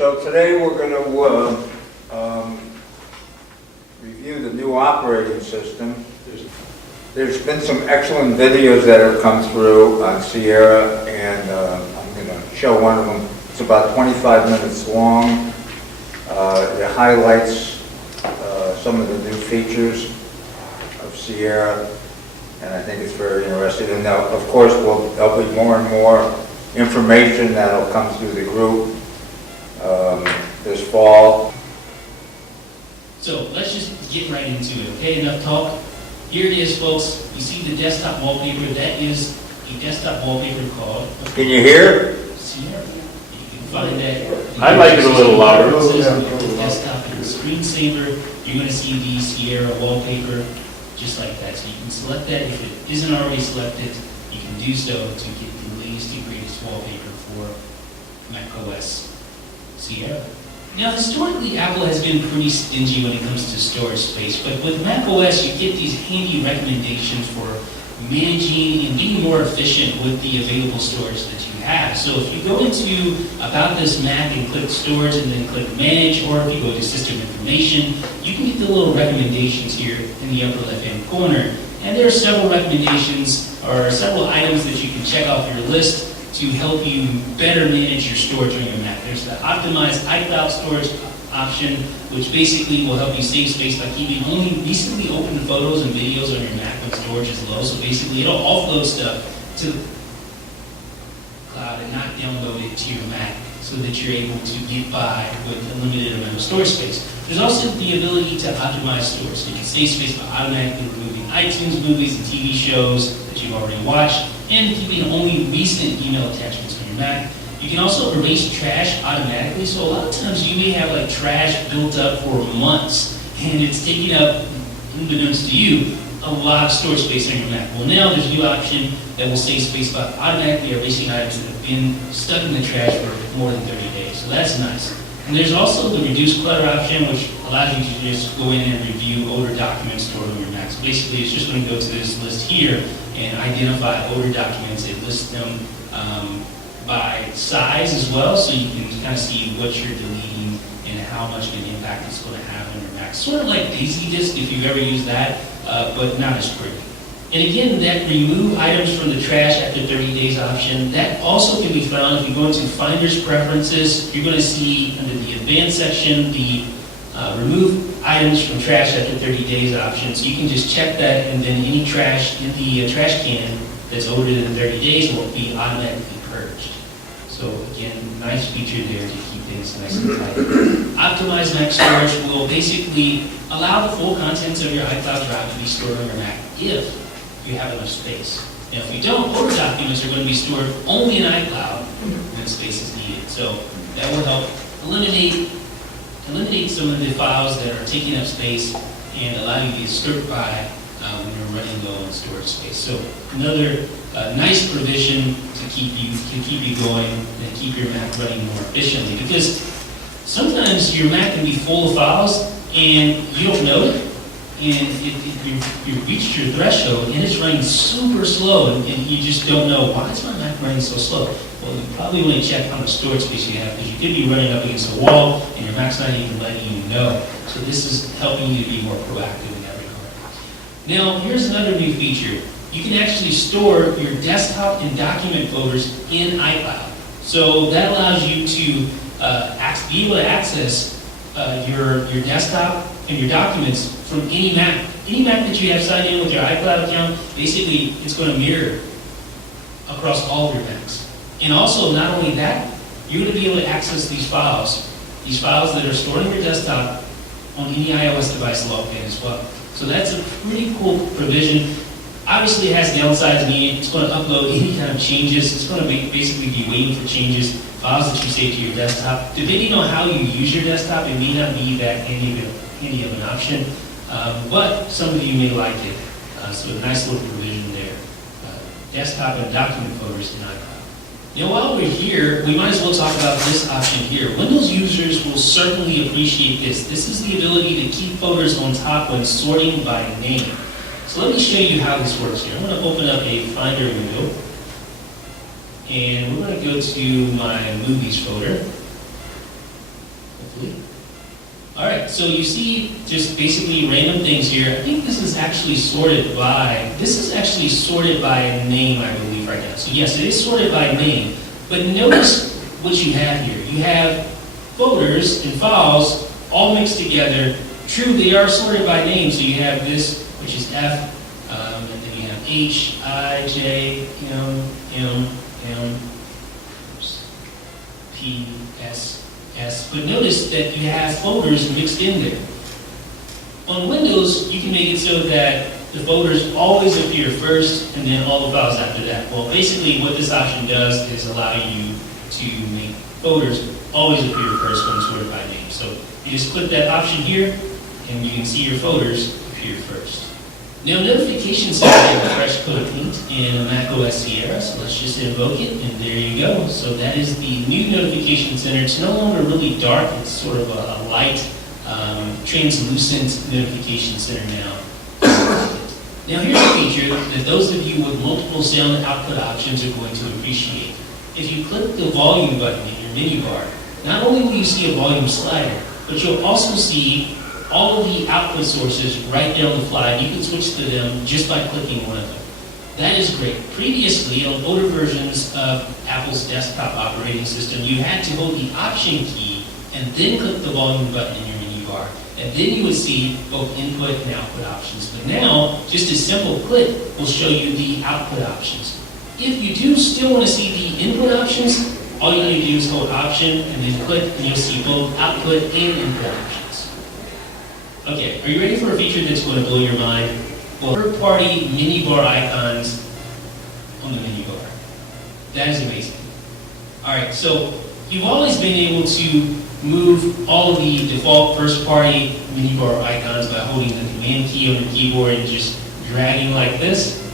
so today we're going to review the new operating system. There's been some excellent videos that have come through on Sierra, and I'm going to show one of them. It's about 25 minutes long. It highlights some of the new features of Sierra, and I think it's very interesting. And now, of course, there'll be more and more information that'll come through the group this fall. So let's just get right into it, okay? Enough talk. Here it is, folks. You see the desktop wallpaper. That is a desktop wallpaper called... Can you hear? Sierra. You can find that. I'd like it a little louder. The desktop and the screensaver. You're going to see the Sierra wallpaper just like that. So you can select that. If it isn't already selected, you can do so to get the latest and greatest wallpaper for macOS Sierra. Now, historically, Apple has been pretty stingy when it comes to storage space, but with macOS, you get these handy recommendations for managing and being more efficient with the available storage that you have. So if you go into About This Mac and click Storage and then click Manage, or if you go to System Information, you can get the little recommendations here in the upper left-hand corner. And there are several recommendations, or several items that you can check off your list to help you better manage your storage on your Mac. There's the Optimized iCloud Storage option, which basically will help you save space by keeping only recently opened photos and videos on your Mac when storage is low. So basically, it'll offload stuff to the cloud and not download it to your Mac, so that you're able to get by with a limited amount of storage space. There's also the ability to optimize storage, so you can save space by automatically removing iTunes movies and TV shows that you've already watched, and keeping only recent email attachments on your Mac. You can also erase trash automatically, so a lot of times you may have like trash built up for months, and it's taking up, unbeknownst to you, a lot of storage space on your Mac. Well, now there's a new option that will save space by automatically erasing items that have been stuck in the trash for more than 30 days, so that's nice. And there's also the Reduce Clutter option, which allows you to just go in and review older documents stored on your Mac. So basically, it's just going to go to this list here and identify older documents. It lists them by size as well, so you can kind of see what you're deleting and how much of an impact it's going to have on your Mac. Sort of like Daisy Disk, if you've ever used that, but not as pretty. And again, that remove items from the trash after 30 days option, that also can be found if you go into Finder's Preferences. You're going to see under the Advanced section the remove items from trash after 30 days option. So you can just check that, and then any trash in the trash can that's older than 30 days will be automatically purged. So again, nice feature there to keep things nice and tight. Optimized Mac Storage will basically allow the full contents of your iCloud drive to be stored on your Mac if you have enough space. Now, if you don't, older documents are going to be stored only in iCloud when space is needed. So that will help eliminate some of the files that are taking up space and allow you to skirt by when you're running low on storage space. So another nice provision to keep you going and keep your Mac running more efficiently, because sometimes your Mac can be full of files and you don't know it, and you've reached your threshold and it's running super slow, and you just don't know, why is my Mac running so slow? Well, you probably want to check how much storage space you have, because you could be running up against a wall and your Mac's not even letting you know. So this is helping you to be more proactive in that regard. Now, here's another new feature. You can actually store your desktop and document folders in iCloud. So that allows you to be able to access your desktop and your documents from any Mac. Any Mac that you have signed in with your iCloud account, basically it's going to mirror across all of your Macs. And also, not only that, you're going to be able to access these files that are stored on your desktop on any iOS device logged in as well. So that's a pretty cool provision. Obviously, it has downsides, meaning it's going to upload any kind of changes. It's going to basically be waiting for changes, files that you save to your desktop. Depending on how you use your desktop, it may not be that handy of an option, but some of you may like it. So a nice little provision there. Desktop and document folders in iCloud. Now, while we're here, we might as well talk about this option here. Windows users will certainly appreciate this. This is the ability to keep folders on top when sorting by name. So let me show you how this works here. I'm going to open up a Finder window, and we're going to go to my Movies folder. hopefully. All right, so you see just basically random things here. I think this is actually sorted by name, I believe, right now. So yes, it is sorted by name, but notice what you have here. You have folders and files all mixed together. True, they are sorted by name, so you have this, which is F, and then you have H, I, J, M, P, S, S. But notice that you have folders mixed in there. On Windows, you can make it so that the folders always appear first, and then all the files after that. Well, basically, what this option does is allow you to make folders always appear first when sorted by name. So you just click that option here, and you can see your folders appear first. Now, notifications have a fresh coat of paint in macOS Sierra, so let's just invoke it, and there you go. So that is the new notification center. It's no longer really dark, it's sort of a light, translucent notification center now. Now, here's a feature that those of you with multiple sound output options are going to appreciate. If you click the volume button in your menu bar, not only will you see a volume slider, but you'll also see all of the output sources right down the fly. You can switch to them just by clicking one of them. That is great. Previously, on older versions of Apple's desktop operating system, you had to hold the Option key and then click the volume button in your menu bar. And then you would see both input and output options. But now, just a simple click will show you the output options. If you do still want to see the input options, all you need to do is hold Option and then click, and you'll see both output and input options. Okay, are you ready for a feature that's going to blow your mind? Well, third-party menu bar icons on the menu bar. That is amazing. All right, so you've always been able to move all of the default first-party menu bar icons by holding the Command key on your keyboard and just dragging like this.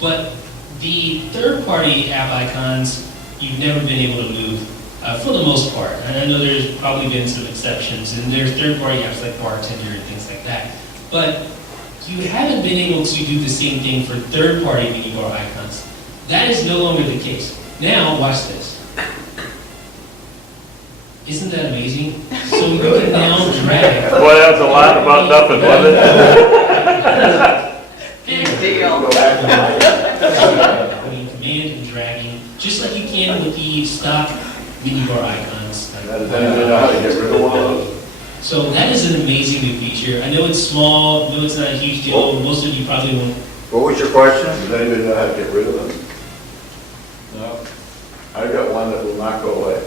But the third-party app icons, you've never been able to move. For the most part. And I know there's probably been some exceptions, and there's third-party apps like Bartender and things like that. But you haven't been able to do the same thing for third-party menu bar icons. That is no longer the case. Now, watch this. Isn't that amazing? So you can now drag. Boy, that's a lot about nothing, wasn't it? Big deal. Command and dragging, just like you can with the stock menu bar icons. Does anybody know how to get rid of one of those? So that is an amazing new feature. I know it's small, I know it's not a huge deal, most of you probably won't. What was your question? Does anybody know how to get rid of them? No. I got one that will not go away.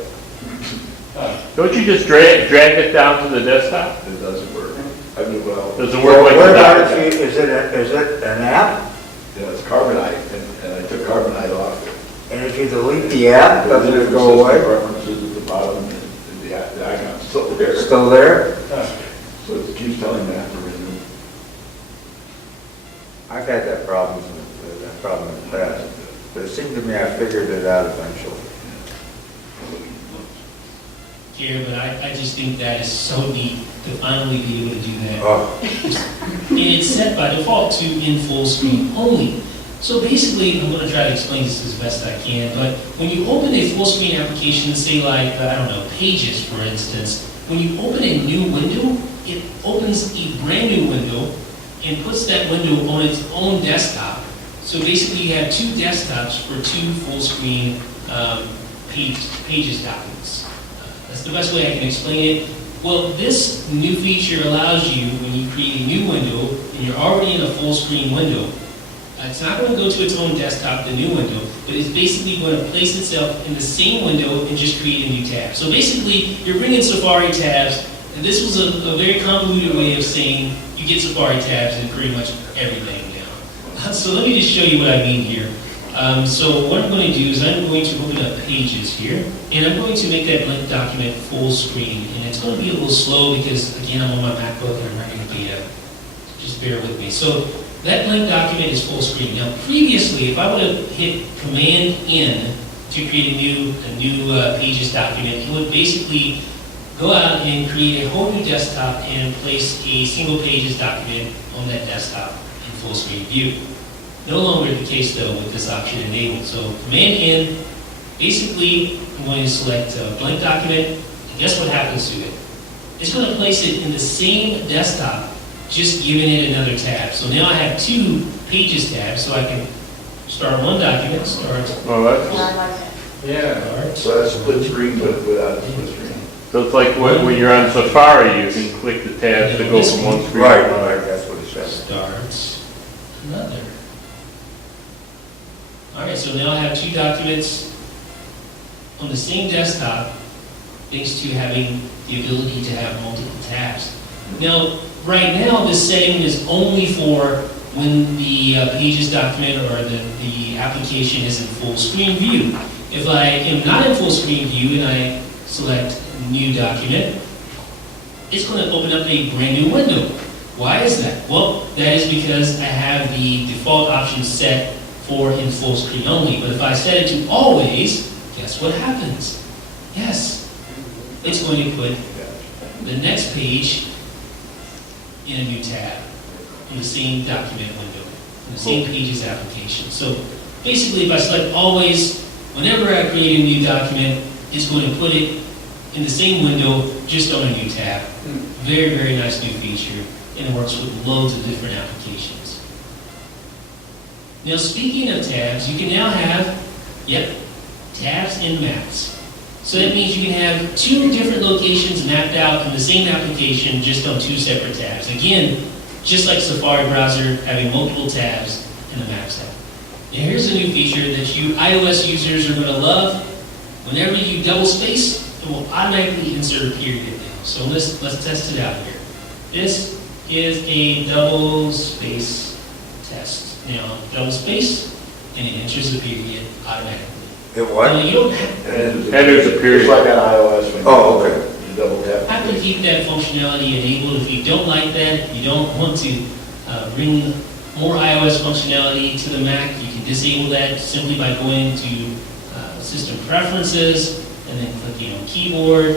Don't you just drag it down to the desktop? It doesn't work. I do well. Doesn't work like What that. about if you, is it an app? Yeah, it's Carbonite, and I took Carbonite off it. And if you delete the app, doesn't it go away? References at the bottom, and the icon's still there. Still there? So it keeps telling me I have to renew. I've had that problem in the past. But it seemed to me I figured it out eventually. Here, but I just think that is so neat to finally be able to do that. Oh, And it's set by default to in full screen only. So basically, I'm going to try to explain this as best I can, but when you open a full screen application, say like, I don't know, Pages for instance, when you open a new window, it opens a brand new window and puts that window on its own desktop. So basically you have two desktops for two full screen Pages documents. That's the best way I can explain it. Well, this new feature allows you, when you create a new window, and you're already in a full screen window, it's not going to go to its own desktop, the new window, but it's basically going to place itself in the same window and just create a new tab. So basically, you're bringing Safari tabs, and this was a very convoluted way of saying you get Safari tabs in pretty much everything now. So let me just show you what I mean here. So what I'm going to do is I'm going to open up Pages here, and I'm going to make that blank document full screen. And it's going to be a little slow because, again, I'm on my MacBook and I'm running a beta. Just bear with me. So that blank document is full screen. Now, previously, if I would have hit Command-N to create a new Pages document, it would basically go out and create a whole new desktop and place a single Pages document on that desktop in full screen view. No longer the case, though, with this option enabled. So Command-N, basically, I'm going to select a blank document, and guess what happens to it? it's going to place it in the same desktop, just giving it another tab. So now I have 2 Pages tabs, so I can start one document, start, Well, that's, Yeah, I like that. Yeah, start. so that's split screen, but without a split screen. so it's like when you're on Safari, you can click the tabs to go from one screen Right, to another. right, that's what it says. Start another. All right, so now I have 2 documents on the same desktop, thanks to having the ability to have multiple tabs. Now, right now, this setting is only for when the Pages document or the application is in full screen view. If I am not in full screen view and I select New Document, it's going to open up a brand new window. Why is that? Well, that is because I have the default option set for in full screen only. But if I set it to always, guess what happens? Yes, it's going to put the next page in a new tab, in the same document window, in the same Pages application. So basically, if I select always, whenever I create a new document, it's going to put it in the same window, just on a new tab. Very, very nice new feature, and it works with loads of different applications. Now, speaking of tabs, you can now have, tabs and maps. So that means you can have 2 different locations mapped out in the same application, just on 2 separate tabs. Again, just like Safari browser, having multiple tabs in the Maps app. Now here's a new feature that you iOS users are going to love. Whenever you double space, it will automatically insert a period now. So let's test it out here. This is a double space test. Now, double space, and it enters the period automatically. It what? Now, you don't have Enters a period. It's like on iOS when Oh, okay. you double tap. have to keep that functionality enabled. If you don't like that, if you don't want to bring more iOS functionality to the Mac, you can disable that simply by going to System Preferences, and then clicking on Keyboard,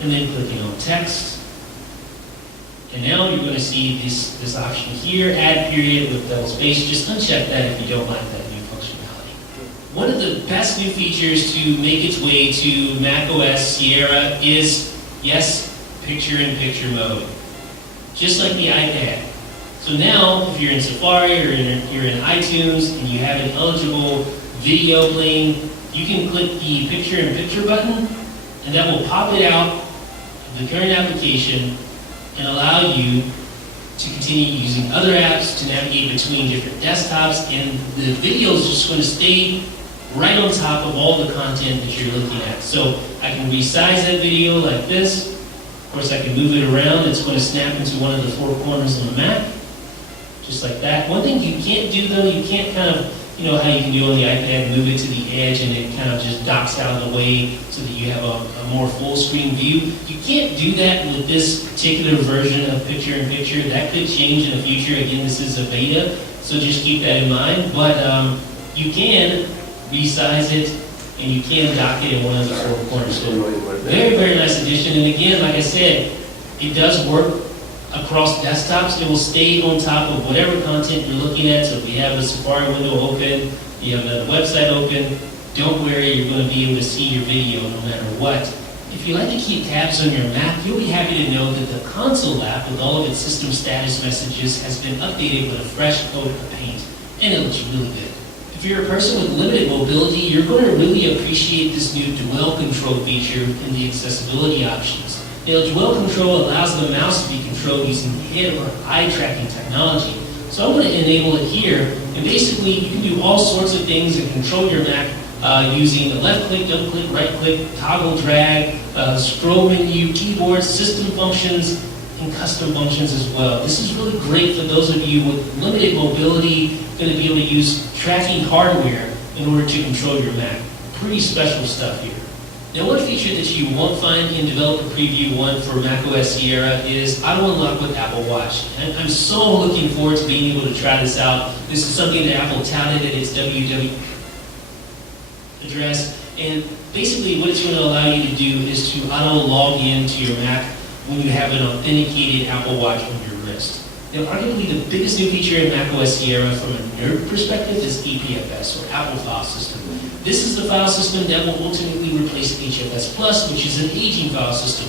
and then clicking on Text. And now you're going to see this option here, Add Period with double space. Just uncheck that if you don't like that new functionality. One of the best new features to make its way to macOS Sierra is, yes, picture-in-picture mode. Just like the iPad. So now, if you're in Safari or you're in iTunes and you have an eligible video playing, you can click the picture-in-picture button, and that will pop it out of the current application and allow you to continue using other apps to navigate between different desktops, and the video is just going to stay right on top of all the content that you're looking at. So I can resize that video like this. Of course, I can move it around. It's going to snap into one of the 4 corners on the Mac, just like that. One thing you can't do, though, you can't kind of, you know how you can do on the iPad, move it to the edge and it kind of just docks out of the way so that you have a more full screen view. You can't do that with this particular version of picture-in-picture. That could change in the future. Again, this is a beta, so just keep that in mind. But you can resize it and you can dock it in one of the 4 corners. So very, very nice addition. And again, like I said, it does work across desktops. It will stay on top of whatever content you're looking at. So if you have a Safari window open, you have another website open, don't worry, you're going to be able to see your video no matter what. If you like to keep tabs on your Mac, you'll be happy to know that the console app with all of its system status messages has been updated with a fresh coat of paint, and it looks really good. If you're a person with limited mobility, you're going to really appreciate this new Dwell Control feature in the accessibility options. Now, Dwell Control allows the mouse to be controlled using head or eye tracking technology. So I'm going to enable it here, and basically you can do all sorts of things and control your Mac using the left click, double click, right click, toggle drag, scroll menu, keyboard, system functions, and custom functions as well. This is really great for those of you with limited mobility, going to be able to use tracking hardware in order to control your Mac. Pretty special stuff here. Now, one feature that you won't find in Developer Preview 1 for macOS Sierra is Auto Unlock with Apple Watch. And I'm so looking forward to being able to try this out. This is something that Apple touted at its WW address. And basically what it's going to allow you to do is to auto log into your Mac when you have an authenticated Apple Watch on your wrist. Now, arguably the biggest new feature in macOS Sierra from a nerd perspective is ePFS, or Apple File System. This is the file system that will ultimately replace HFS Plus, which is an aging file system.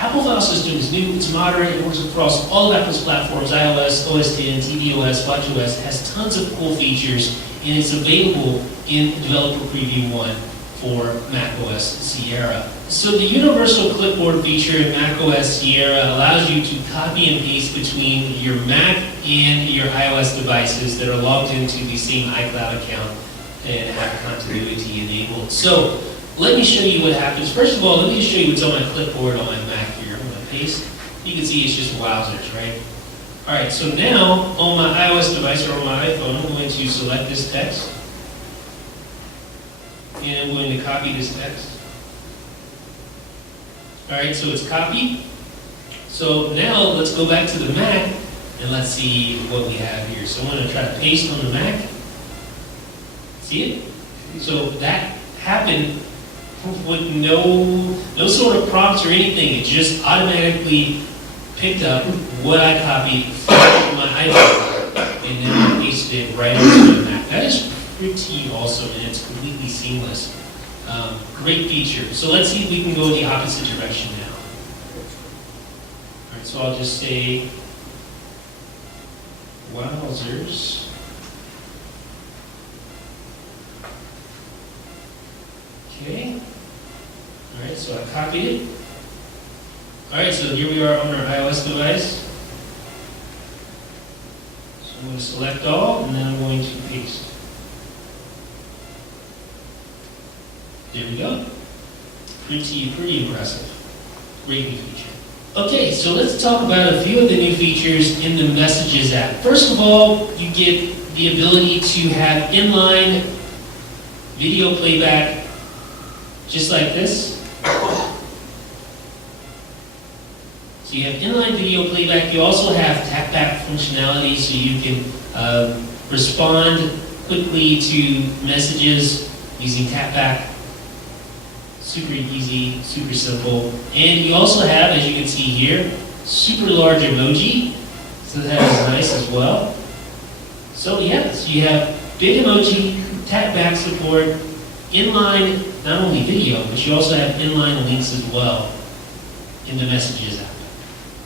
Apple file system is new, it's modern, it works across all of Apple's platforms, iOS, OS X, tvOS, watchOS, has tons of cool features, and it's available in Developer Preview 1 for macOS Sierra. So the universal clipboard feature in macOS Sierra allows you to copy and paste between your Mac and your iOS devices that are logged into the same iCloud account and have continuity enabled. So let me show you what happens. First of all, let me just show you what's on my clipboard on my Mac here. I'm going to paste. You can see it's just wowzers, right? All right, so now on my iOS device or on my iPhone, I'm going to select this text. And I'm going to copy this text. All right, so it's copied. So now let's go back to the Mac and let's see what we have here. So I'm going to try to paste on the Mac. See it? So that happened with no sort of prompts or anything. It just automatically picked up what I copied from my iPhone and then pasted it right onto my Mac. That is pretty awesome, and it's completely seamless. Great feature. So let's see if we can go in the opposite direction now. All right, so I'll just say wowzers. Okay. All right, so I copied it. All right, so here we are on our iOS device. So I'm going to select all, and then I'm going to paste. There we go. Pretty impressive. Great new feature. Okay, so let's talk about a few of the new features in the Messages app. First of all, you get the ability to have inline video playback just like this. So you have inline video playback. You also have tap-back functionality, so you can respond quickly to messages using tap-back. Super easy, super simple. And you also have, as you can see here, super large emoji. So that is nice as well. So yeah, so you have big emoji, tap-back support, inline, not only video, but you also have inline links as well in the Messages app.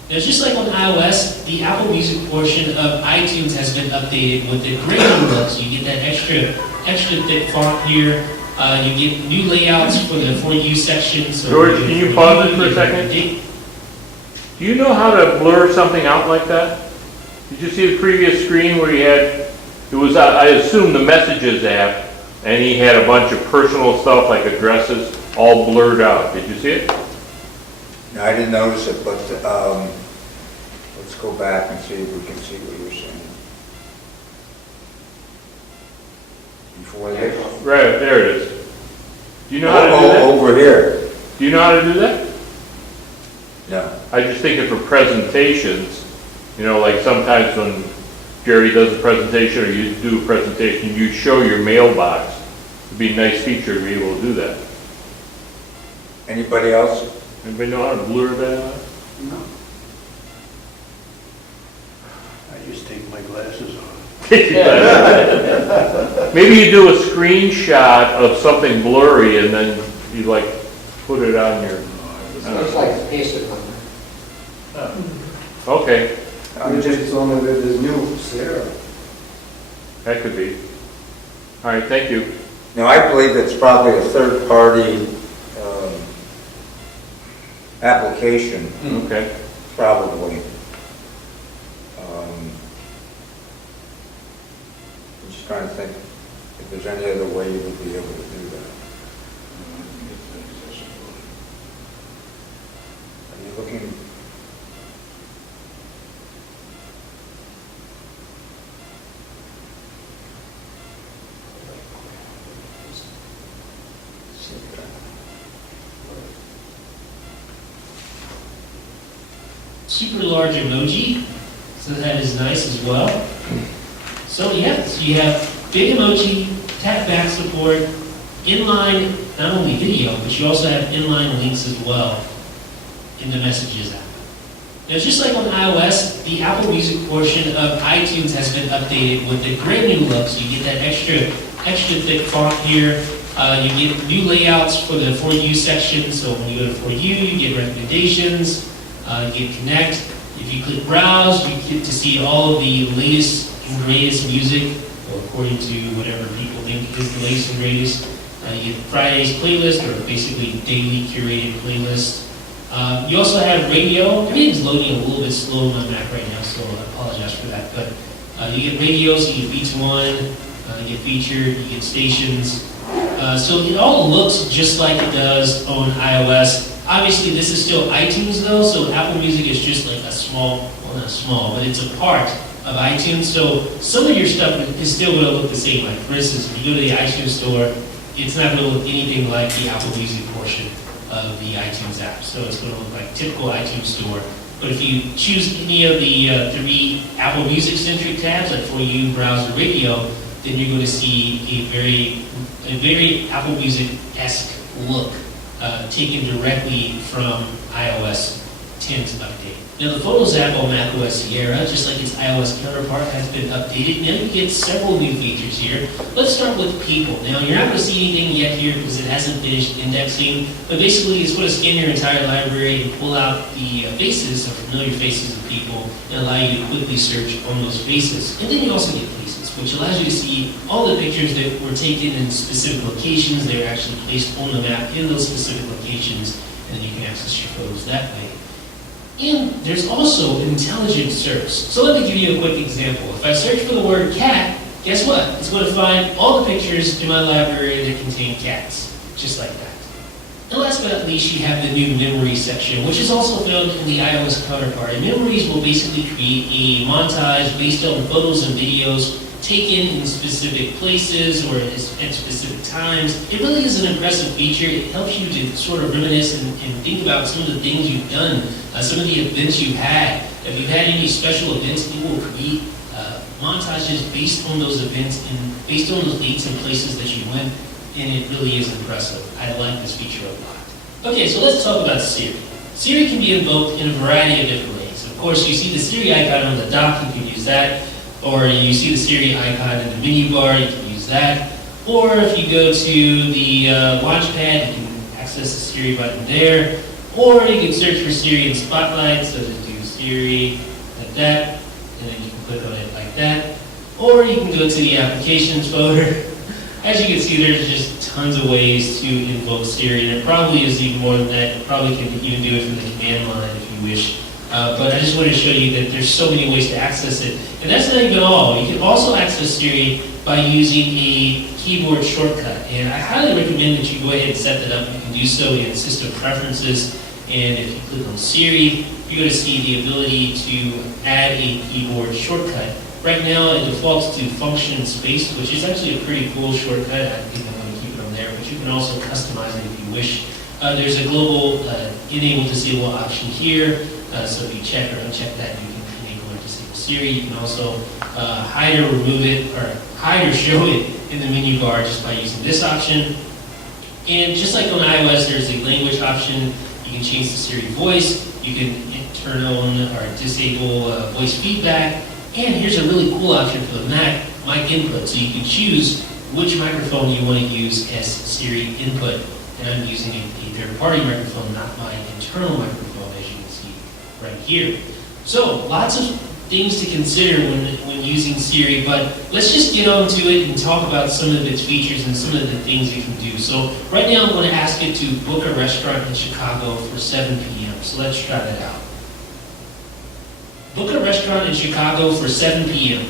Now, just like on iOS, the Apple Music portion of iTunes has been updated with the great new look. So you get that extra thick font here. You get new layouts for the For You section. So George, can you pause it for a second? Do you know how to blur something out like that? Did you see the previous screen where you had, it was, I assume, the Messages app, and he had a bunch of personal stuff like addresses all blurred out. Did you see it? No, I didn't notice it, but let's go back and see if we can see what you're saying. Before this? Right, there it is. Do you know how to do that? Over here. Do you know how to do that? No. I just think it for presentations, you know, like sometimes when Jerry does a presentation or you do a presentation, you show your mailbox. It'd be a nice feature to be able to do that. Anybody else? Anybody know how to blur that out? No. I just take my glasses off. Maybe you do a screenshot of something blurry and then you like put it on your. Looks like it's pasted on there. Okay, It's only with this new Sierra. that could be. All right, thank you. No, I believe it's probably a third-party application, Okay. probably. I'm just trying to think if there's any other way you would be able to do that. Are you looking? Super large emoji, so that is nice as well. So yeah, so you have big emoji, tap back support, inline, not only video, but you also have inline links as well in the Messages app. Now, just like on iOS, the Apple Music portion of iTunes has been updated with the great new look. So you get that extra thick font here. You get new layouts for the For You section, so when you go to For You get recommendations, you get Connect. If you click Browse, you get to see all of the latest and greatest music, or according to whatever people think is the latest and greatest. You get Friday's playlist, or basically daily curated playlist. You also have radio. Everything's loading a little bit slow on my Mac right now, so I apologize for that. But you get radio, so you get Beats One, you get Featured, you get Stations. So it all looks just like it does on iOS. Obviously, this is still iTunes though, so Apple Music is just like a small, well not small, but it's a part of iTunes. So some of your stuff is still going to look the same. Like for instance, if you go to the iTunes store, it's not going to look anything like the Apple Music portion of the iTunes app. So it's going to look like typical iTunes store. But if you choose any of the 3 Apple Music-centric tabs, like For You, Browser, Radio, then you're going to see a very Apple Music-esque look taken directly from iOS 10's update. Now the Photos app on macOS Sierra, just like its iOS counterpart, has been updated. Now you get several new features here. Let's start with People. Now you're not going to see anything yet here because it hasn't finished indexing, but basically it's going to scan your entire library and pull out the faces, or familiar faces of people, and allow you to quickly search on those faces. And then you also get Places, which allows you to see all the pictures that were taken in specific locations. They're actually placed on the map in those specific locations, and then you can access your photos that way. And there's also intelligent search. So let me give you a quick example. If I search for the word cat, guess what? It's going to find all the pictures in my library that contain cats, just like that. And last but not least, you have the new Memories section, which is also found in the iOS counterpart. And Memories will basically create a montage based on photos and videos taken in specific places or at specific times. It really is an impressive feature. It helps you to sort of reminisce and think about some of the things you've done, some of the events you've had. If you've had any special events, it will create montages based on those events and based on those dates and places that you went, and it really is impressive. I like this feature a lot. Okay, so let's talk about Siri. Siri can be invoked in a variety of different ways. Of course, you see the Siri icon on the dock, you can use that. Or you see the Siri icon in the menu bar, you can use that. Or if you go to the Launchpad, you can access the Siri button there. Or you can search for Siri in Spotlight, so just do Siri like that, and then you can click on it like that. Or you can go to the Applications folder. As you can see, there's just tons of ways to invoke Siri, and it probably is even more than that. You probably can even do it from the command line if you wish. But I just want to show you that there's so many ways to access it. And that's not even all. You can also access Siri by using a keyboard shortcut. And I highly recommend that you go ahead and set that up. You can do so in System Preferences. And if you click on Siri, you're going to see the ability to add a keyboard shortcut. Right now, it defaults to Function Space, which is actually a pretty cool shortcut. I think I'm going to keep it on there. But you can also customize it if you wish. There's a global enable disable option here. So if you check or uncheck that, you can enable or disable Siri. You can also hide or remove it, or hide or show it in the menu bar just by using this option. And just like on iOS, there's a language option. You can change the Siri voice. You can turn on or disable voice feedback. And here's a really cool option for the Mac, mic input. So you can choose which microphone you want to use as Siri input. And I'm using a third-party microphone, not my internal microphone, as you can see right here. So lots of things to consider when using Siri, but let's just get on to it and talk about some of its features and some of the things it can do. So right now I'm going to ask it to book a restaurant in Chicago for 7 p.m. So let's try that out. Book a restaurant in Chicago for 7 p.m.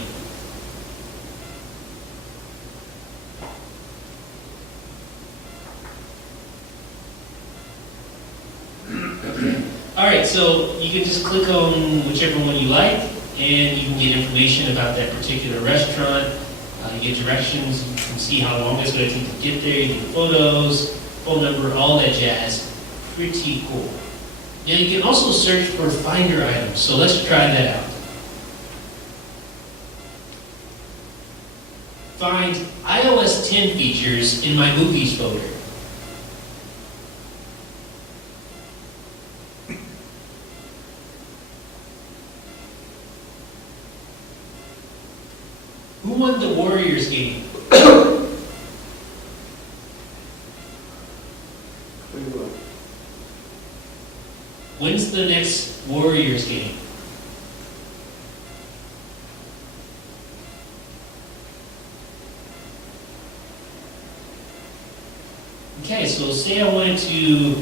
Alright, so you can just click on whichever one you like, and you can get information about that particular restaurant. You get directions, you can see how long it's going to take to get there, you get photos, phone number, all that jazz. Pretty cool. Now you can also search for Finder items, so let's try that out. Find iOS 10 features in my Movies folder. Who won the Warriors game? the next Warriors game? Okay, so say I wanted to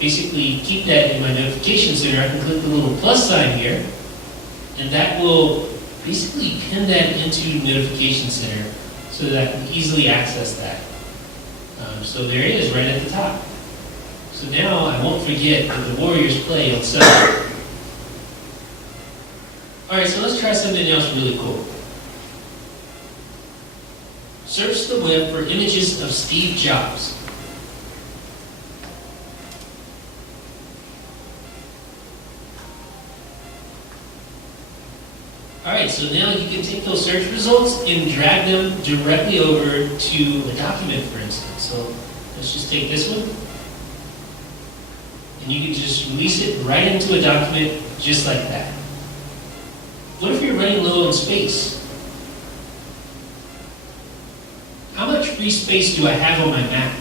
basically keep that in my notification center, I can click the little plus sign here, and that will basically pin that into notification center so that I can easily access that. So there it is, right at the top. So now I won't forget that the Warriors play on Sunday. All right, so let's try something else really cool. Search the web for images of Steve Jobs. All right, so now you can take those search results and drag them directly over to a document, for instance. So let's just take this one. And you can just release it right into a document just like that. What if you're running low on space? How much free space do I have on my Mac?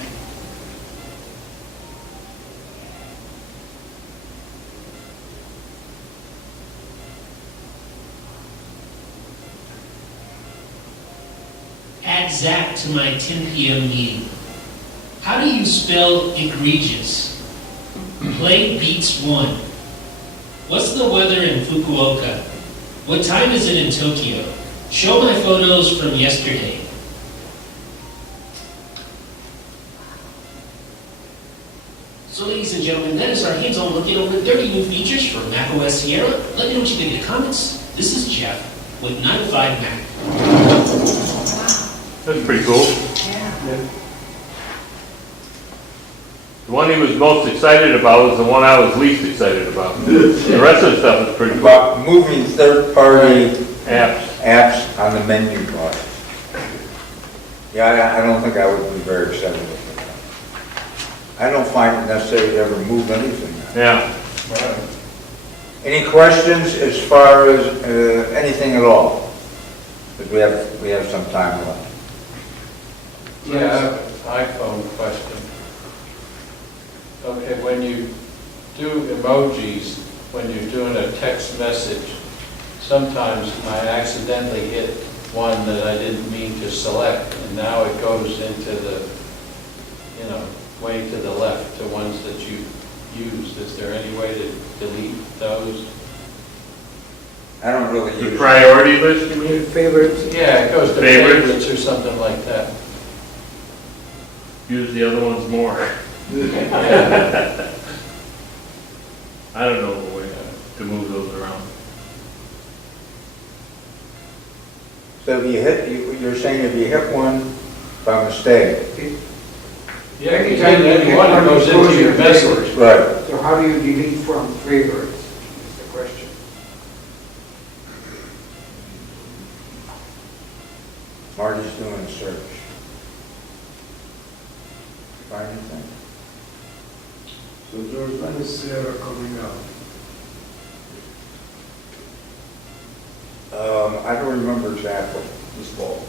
Add Zach to my 10 p.m. meeting. How do you spell egregious? Play beats 1. What's the weather in Fukuoka? What time is it in Tokyo? Show my photos from yesterday. So ladies and gentlemen, that is our hands-on look at over 30 new features for macOS Sierra. Let me know what you think in the comments. This is Jeff with 9to5Mac. That's pretty cool. The one he was most excited about was the one I was least excited about. The rest of the stuff is pretty cool. About moving third-party Apps. on the menu bar. Yeah, I don't think I would be very excited with that. I don't find it necessary to ever move anything. Yeah. Any questions as far as anything at all? Because we have some time left. Yeah, I have an iPhone question. Okay, when you do emojis, when you're doing a text message, sometimes I accidentally hit one that I didn't mean to select, and now it goes into the, way to the left to ones that you used. Is there any way to delete those? I don't really The use priority list, you mean? Favorites? Yeah, it goes to Favorites? favorites or something like that. Use the other ones more. Yeah. I don't know the way to move those around. So if you hit, you're saying if you hit one by mistake, Yeah, anytime anyone goes into your message. right? So how do you delete from favorites, is the question. Marty's doing a search. Find anything? So George, when is Sierra coming out? I don't remember exactly. This fall.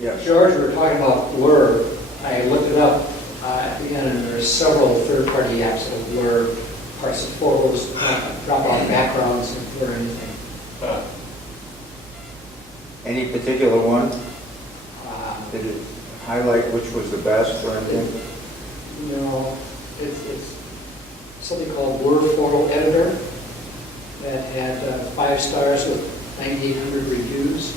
Yes. George, we were talking about Blur. I looked it up, and there's several third-party apps that blur parts of photos, drop out backgrounds, and blur anything. Any particular one? Uh, Did it highlight which was the best or anything? It's something called Blur Photo Editor that had 5 stars with 9,800 reviews,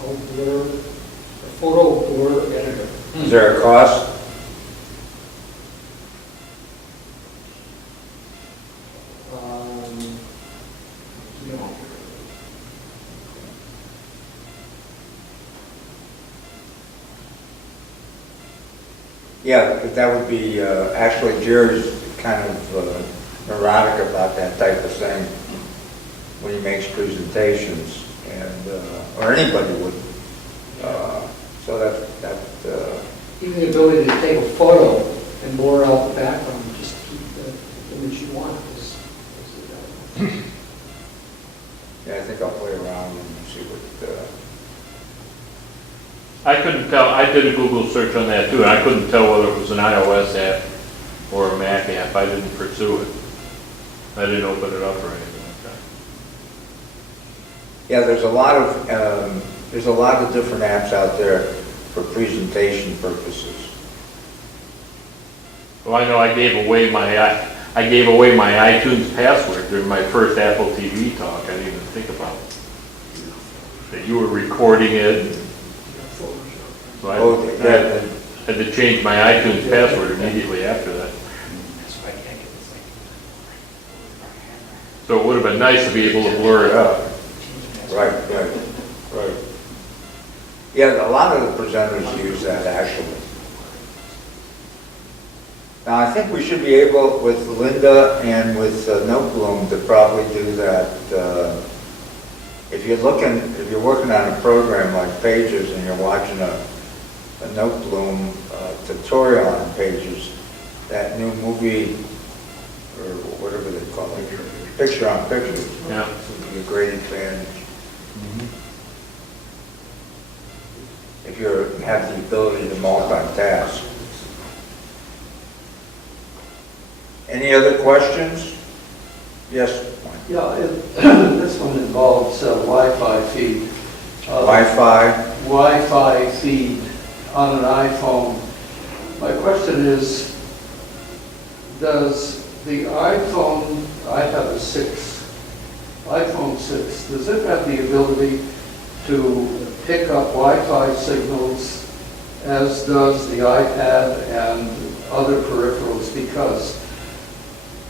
called Blur, the Photo Blur Editor. Is there a cost? No. Yeah, because that would be, actually Jerry's kind of neurotic about that type of thing when he makes presentations, and, or anybody would. So that, Even the ability to take a photo and blur out the background, just keep the image you want. yeah, I think I'll play around and see what, I couldn't tell, I did a Google search on that too, and I couldn't tell whether it was an iOS app or a Mac app. I didn't pursue it. I didn't open it up or anything like that. Yeah, there's a lot of different apps out there for presentation purposes. Well, I know I gave away my iTunes password during my first Apple TV talk. I didn't even think about it. That you were recording it. So I had to change my iTunes password immediately after that. So it would have been nice to be able to blur it up. Right. Yeah, a lot of the presenters use that actually. Now, I think we should be able, with Linda and with Notebloom, to probably do that. If you're working on a program like Pages and you're watching a Notebloom tutorial on Pages, that new movie, or whatever they call it, picture on picture, Yeah. would be a great advantage. If you have the ability to multitask. Any other questions? Yes? Yeah, this one involves Wi-Fi feed. Wi-Fi? Wi-Fi feed on an iPhone. My question is, does the iPhone, I have a 6, iPhone 6, does it have the ability to pick up Wi-Fi signals as does the iPad and other peripherals? Because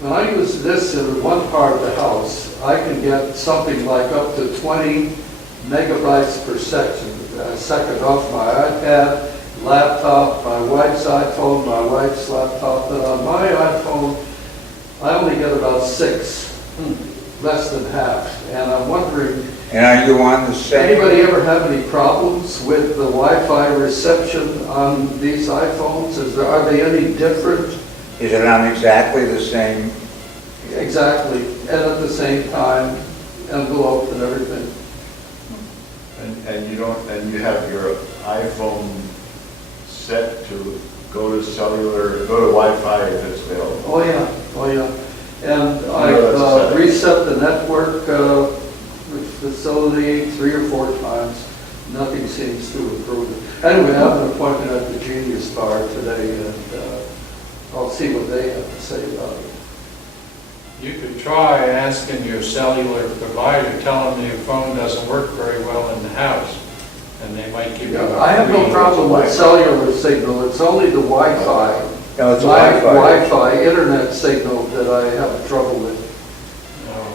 when I use this in one part of the house, I can get something like up to 20 megabytes per second off my iPad, laptop, my wife's iPhone, my wife's laptop, but on my iPhone, I only get about 6, less than half. And I'm wondering, And are you on the same? anybody ever have any problems with the Wi-Fi reception on these iPhones? Are they any different? Is it on exactly the same? Exactly, and at the same time, envelope and everything. And you have your iPhone set to go to cellular, go to Wi-Fi if it's available. Oh yeah. And that's I've set. reset the network facility 3 or 4 times. Nothing seems to improve it. Anyway, I have an appointment at the Genius Bar today, and I'll see what they have to say about it. You could try asking your cellular provider, tell them your phone doesn't work very well in the house, and they might give you a I have no free- problem with cellular signal, it's only the Wi-Fi. No, it's a My Wi-Fi. Wi-Fi internet signal that I have trouble with.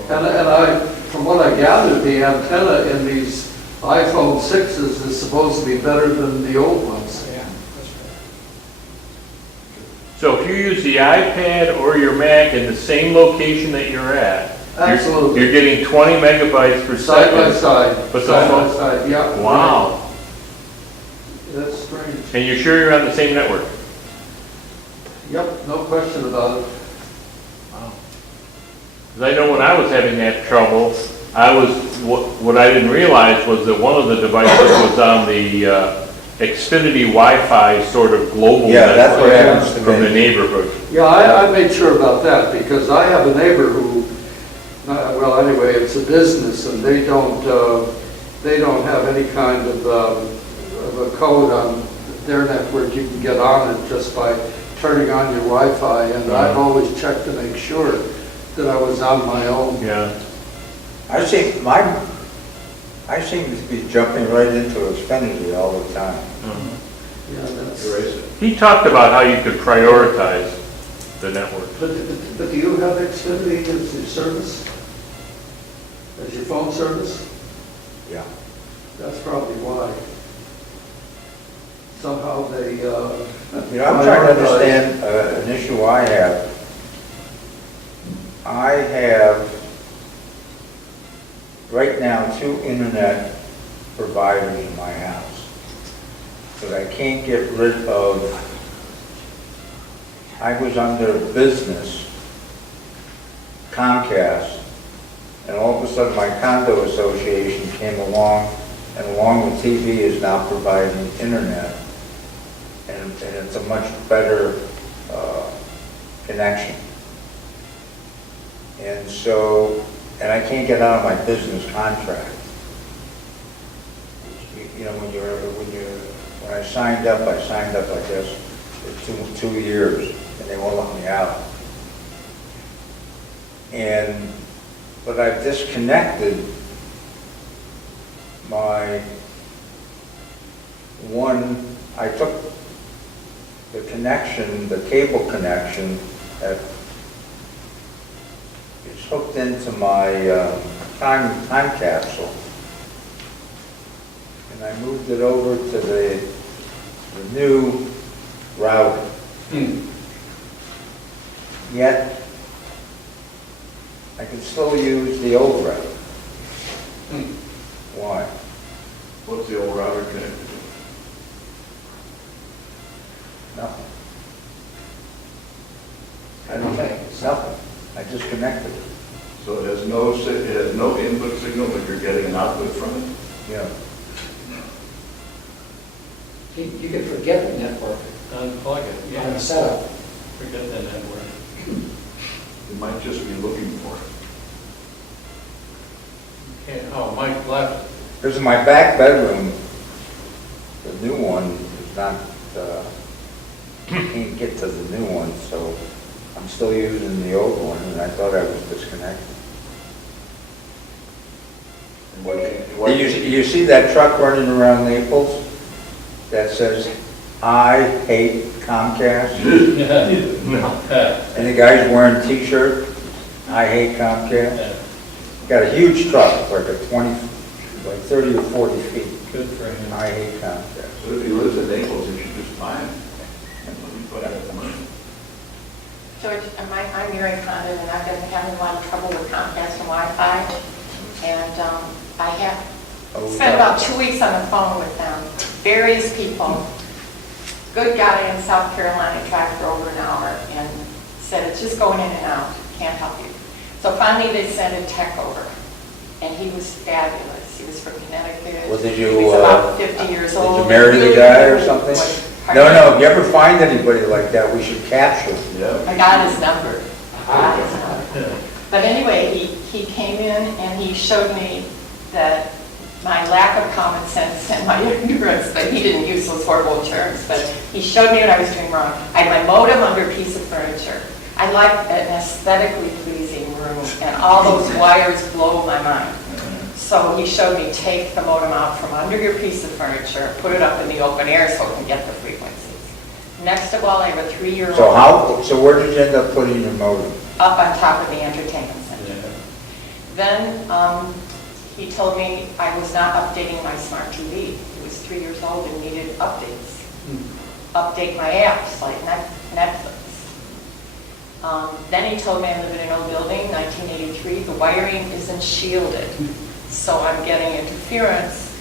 No. And from what I gathered, the antenna in these iPhone 6s is supposed to be better than the old ones. Yeah, that's right. So if you use the iPad or your Mac in the same location that you're at, Absolutely. you're getting 20 megabytes per Side by second. side. But the Side by phone- side, yeah. Wow. That's strange. And you're sure you're on the same network? Yep, no question about it. Because I know when I was having that trouble, what I didn't realize was that one of the devices was on the Xfinity Wi-Fi sort of global Yeah, that's what network happens to from the me. neighborhood. Yeah, I made sure about that because I have a neighbor who, well, anyway, it's a business and they don't have any kind of a code on their network. You can get on it just by turning on your Wi-Fi, and I've always checked to make sure that I was on my own. Yeah. I seem to be jumping right into Xfinity all the time. Yeah, that's, Erase it. He talked about how you could prioritize the network. but do you have Xfinity as your service? As your phone service? Yeah. That's probably why. Somehow they, You know, I'm trying to understand an issue I have. I have, right now, 2 internet providers in my house. But I can't get rid of, I was under business, Comcast, and all of a sudden my condo association came along, and along with TV is now providing internet. And it's a much better connection. And so, and I can't get out of my business contract. You know, when I signed up, I guess, for two years, and they won't let me out. But I've disconnected my I took the connection, the cable connection that is hooked into my time capsule, and I moved it over to the new router. Yet, I can still use the old router. Why? What's the old router connected to? Nothing. I don't think, nothing. I just connected it. So it has no input signal, but you're getting an output from it? Yeah. You can forget the network Unplug it, on yeah, the setup. forget the network. You might just be looking for it. Okay, oh, Mike left. Because in my back bedroom, the new one is not, can't get to the new one, so I'm still using the old one, and I thought I was disconnected. And what You see that truck running around Naples that says, "I hate Comcast"? No. And the guy's wearing a t-shirt, "I hate Comcast." Got a huge truck, like 30 or 40 feet. Good for him. "I hate Comcast." So if he lives in Naples, he should just buy it. And let me put out the money. George, I'm Mary Condon, and I've been having a lot of trouble with Comcast and Wi-Fi. And I have spent about 2 weeks on the phone with them, various people. Good guy in South Carolina tried for over an hour and said, "It's just going in and out, can't help you." So finally they sent a tech over, and he was fabulous. He was from Connecticut. Well, did He you, was about 50 years old. Did you marry the guy or something? Pardon? No, if you ever find anybody like that, we should capture him. Yeah. I got his number. But anyway, he came in and he showed me that my lack of common sense and my ignorance, but he didn't use those horrible terms, but he showed me what I was doing wrong. I had my modem under a piece of furniture. I like an aesthetically pleasing room, and all those wires blow my mind. So he showed me, take the modem out from under your piece of furniture, put it up in the open air so it can get the frequencies. Next of all, I have a 3-year-old. So where did you end up putting your modem? Up on top of the entertainment center. Then he told me I was not updating my smart TV. He was 3 years old and needed updates. Update my apps like Netflix. Then he told me I live in an old building, 1983. The wiring isn't shielded, so I'm getting interference.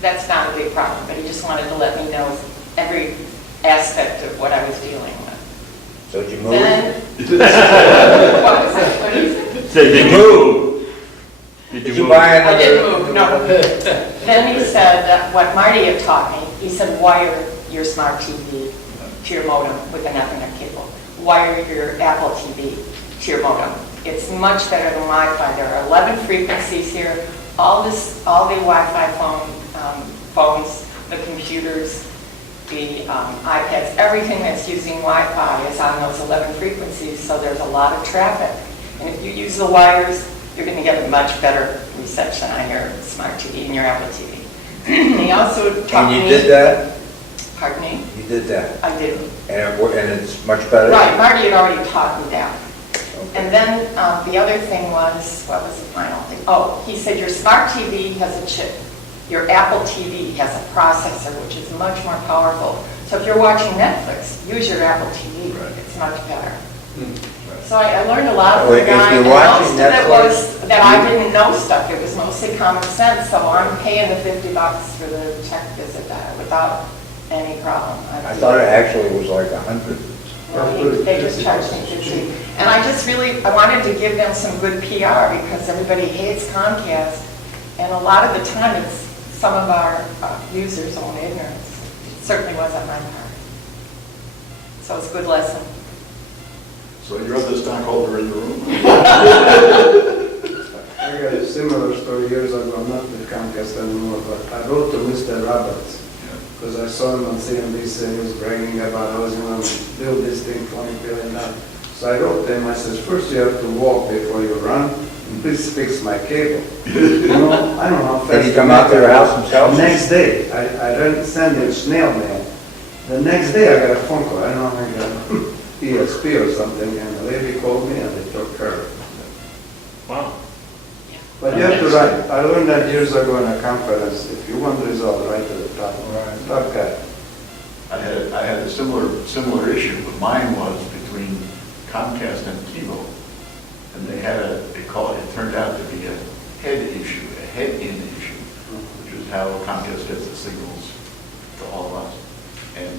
That's not a big problem, but he just wanted to let me know every aspect of what I was dealing with. So did you move? Then, what was that? What do you think? Did you move? Did you buy another? I didn't move, no. Then he said that what Marty had taught me, he said wire your smart TV to your modem with an Ethernet cable. Wire your Apple TV to your modem. It's much better than Wi-Fi. There are 11 frequencies here. All the Wi-Fi phones, the computers, the iPads, everything that's using Wi-Fi is on those 11 frequencies, so there's a lot of traffic. And if you use the wires, you're going to get a much better reception on your smart TV and your Apple TV. He also taught me... And you did that? Pardon me? You did that? I did. And it's much better? Right, Marty had already taught me that. Okay. And then the other thing was, what was the final thing? Oh, he said your smart TV has a chip. Your Apple TV has a processor, which is much more powerful. So if you're watching Netflix, use your Apple TV. Right. It's much better. So I learned a lot from the If guy, you're and watching most of it Netflix, was that I didn't know stuff. It was mostly common sense, so I'm paying the $50 for the tech visit without any problem. I thought it actually was like 100. No, they just charged me 50. And I wanted to give them some good PR because everybody hates Comcast, and a lot of the time it's some of our users' own ignorance. It certainly was on my part. So it's a good lesson. So you're the stockholder in the room? I got a similar story years ago, I'm not with Comcast anymore, but I wrote to Mr. Roberts, because I saw him on CNBC, and he was bragging about how he's going to build this thing, $20 billion. So I wrote to him, I said, first you have to walk before you run, and please fix my cable. You know, I don't know how fast. Did he come out to your house himself? The next day, I didn't send him snail mail. The next day I got a phone call, I don't know how I got ESP or something, and the lady called me and they took care of it. Wow. But you have to write, I learned that years ago in a conference, if you want result, write to the top. Top guy. I had a similar issue, but mine was between Comcast and TiVo. And they had it turned out to be a head issue, a head-in issue, which is how Comcast gets the signals to all of us. And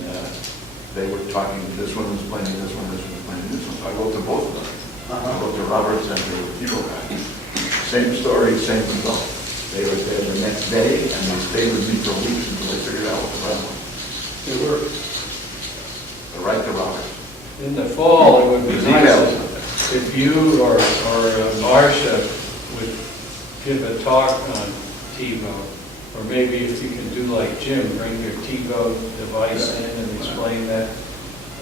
they were talking, this one was playing this one, this one was playing this one. So I wrote to both of them. I wrote to Roberts and to TiVo guy. Same story, same result. They were there the next day, and they stayed with me for weeks until they figured out what the problem was. It works. The right to Roberts. In the fall, it would be There's nice emails. if you or Marcia would give a talk on TiVo, or maybe if you can do like Jim, bring your TiVo device in and explain that.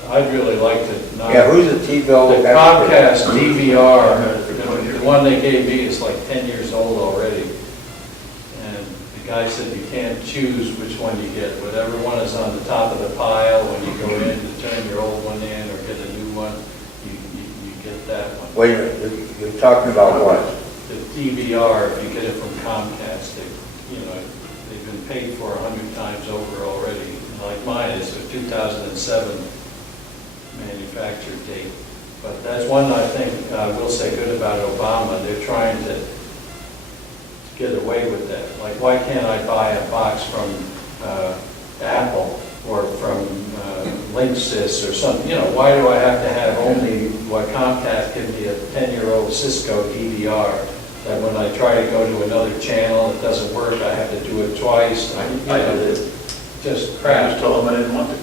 I'd really like to not. Yeah, who's the TiVo? The Comcast DVR, the one they gave me is like 10 years old already. And the guy said you can't choose which one you get. Whatever one is on the top of the pile, when you go in to turn your old one in or get a new one, you get that one. Wait a minute, you're talking about what? The DVR, if you get it from Comcast, they've been paid for 100 times over already. Like mine is a 2007 manufactured date. But that's one I think I will say good about Obama. They're trying to get away with that. Like, why can't I buy a box from Apple or from Linksys or something? Why do I have to have only what Comcast gives me, a 10-year-old Cisco DVR, that when I try to go to another channel, it doesn't work, I have to do it twice? I did it. Just I crap. just told them I didn't want it.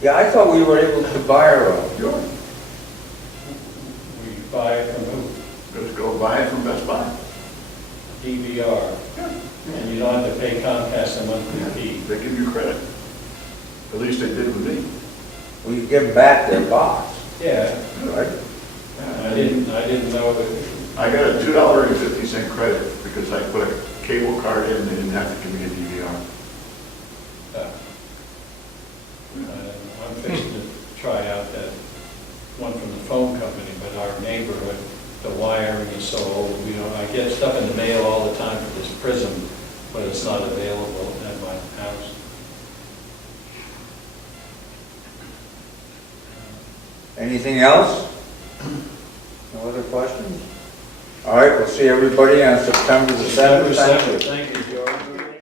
Yeah, I thought we were able to buy our own. Sure. We buy it from who? Just go buy it from Best Buy. DVR. And you don't have to pay Comcast a monthly fee. They give you credit. At least they did with me. We give them back their box, Yeah, right? I didn't know that. I got a $2.50 credit because I put a cable card in and they didn't have to give me a DVR. I'm fixing to try out that one from the phone company, but our neighborhood, the wiring is so old. I get stuff in the mail all the time for this Prism, but it's not available at my house. Anything else? No other questions? All right, we'll see everybody on September the 7th. Thank you.